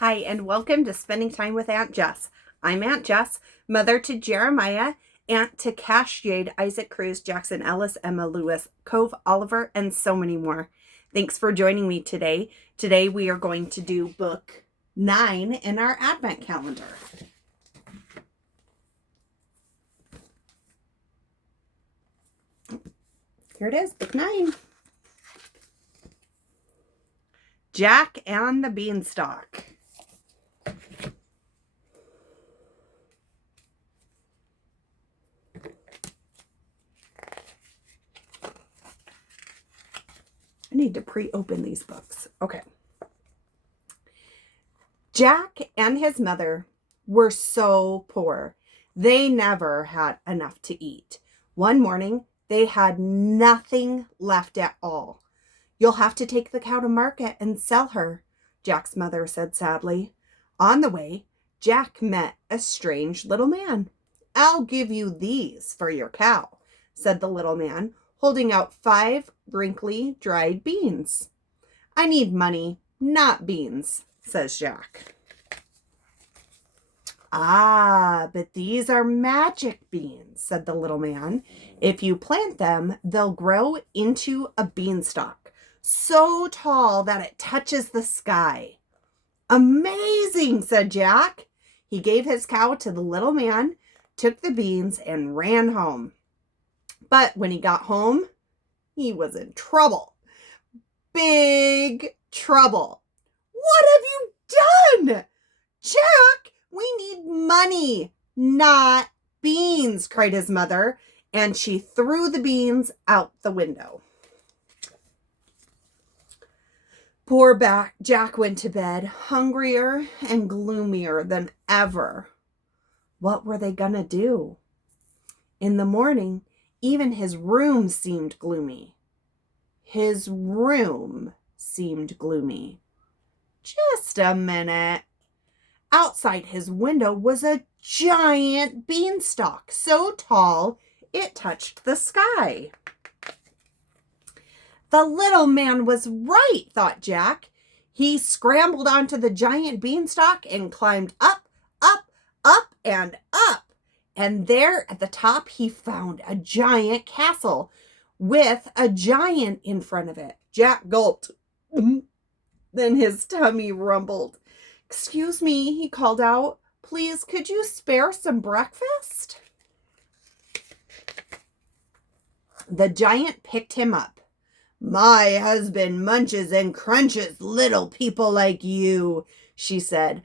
Hi, and welcome to Spending Time with Aunt Jess. I'm Aunt Jess, mother to Jeremiah, aunt to Cash, Jade, Isaac, Cruz, Jackson, Ellis, Emma, Lewis, Cove, Oliver, and so many more. Thanks for joining me today. Today we are going to do book 9 in our Advent calendar. Here it is, book 9. Jack and the Beanstalk. I need to pre-open these books. Okay. Jack and his mother were so poor. They never had enough to eat. One morning, they had nothing left at all. "You'll have to take the cow to market and sell her," Jack's mother said sadly. On the way, Jack met a strange little man. "I'll give you these for your cow," said the little man, holding out 5 wrinkly, dried beans. "I need money, not beans," says Jack. "Ah, but these are magic beans," said the little man. "If you plant them, they'll grow into a beanstalk, so tall that it touches the sky." "Amazing," said Jack. He gave his cow to the little man, took the beans, and ran home. But when he got home, he was in trouble. Big trouble. "What have you done?" "Jack, we need money, not beans," cried his mother, and she threw the beans out the window. Poor Jack went to bed, hungrier and gloomier than ever. What were they gonna do? In the morning, even his room seemed gloomy. His room seemed gloomy. Just a minute. Outside his window was a giant beanstalk, so tall it touched the sky. The little man was right, thought Jack. He scrambled onto the giant beanstalk and climbed up, up, up, and up. And there at the top, he found a giant castle with a giant in front of it. Jack gulped. Then his tummy rumbled. "Excuse me," he called out. "Please, could you spare some breakfast?" The giant picked him up. "My husband munches and crunches little people like you," she said.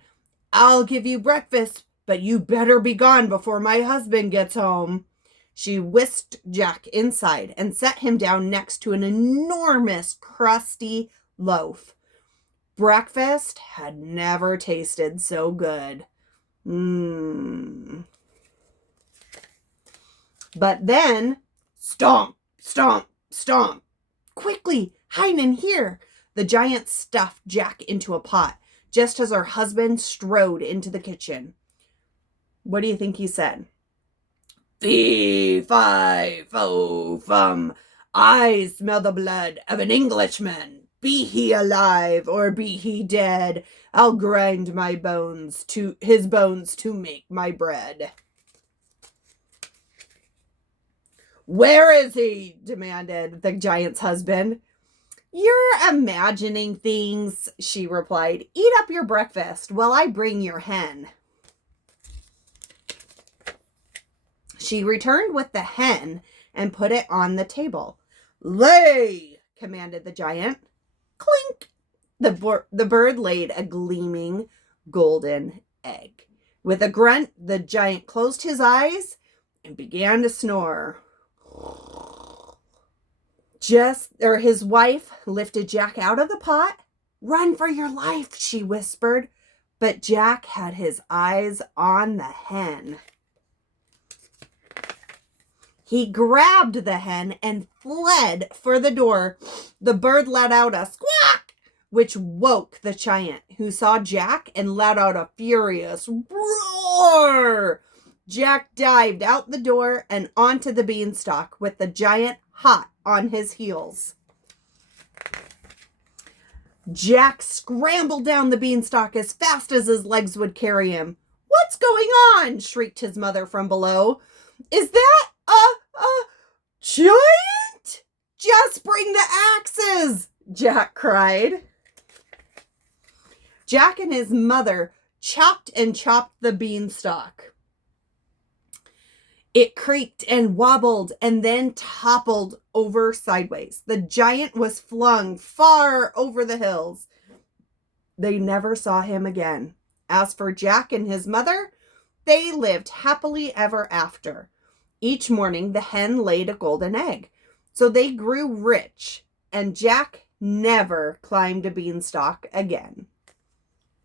"I'll give you breakfast, but you better be gone before my husband gets home." She whisked Jack inside and set him down next to an enormous crusty loaf. Breakfast had never tasted so good. But then, stomp, stomp, stomp. "Quickly, hide in here." The giant stuffed Jack into a pot, just as her husband strode into the kitchen. What do you think he said? "Fee, fi, fo, fum. I smell the blood of an Englishman. Be he alive or be he dead, I'll grind his bones to make my bread." "Where is he?" demanded the giant's husband. "You're imagining things," she replied. "Eat up your breakfast while I bring your hen." She returned with the hen and put it on the table. "Lay!" commanded the giant. Clink! The bird laid a gleaming golden egg. With a grunt, the giant closed his eyes and began to snore. His wife lifted Jack out of the pot. "Run for your life," she whispered. But Jack had his eyes on the hen. He grabbed the hen and fled for the door. The bird let out a squawk, which woke the giant, who saw Jack and let out a furious roar. Jack dived out the door and onto the beanstalk with the giant hot on his heels. Jack scrambled down the beanstalk as fast as his legs would carry him. "What's going on?" shrieked his mother from below. "Is that a giant?" "Just bring the axes," Jack cried. Jack and his mother chopped and chopped the beanstalk. It creaked and wobbled and then toppled over sideways. The giant was flung far over the hills. They never saw him again. As for Jack and his mother, they lived happily ever after. Each morning the hen laid a golden egg, so they grew rich, and Jack never climbed a beanstalk again.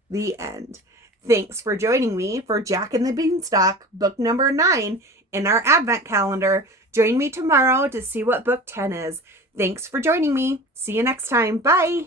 The end. Thanks for joining me for Jack and the Beanstalk, book number 9 in our Advent calendar. Join me tomorrow to see what book 10 is. Thanks for joining me. See you next time. Bye.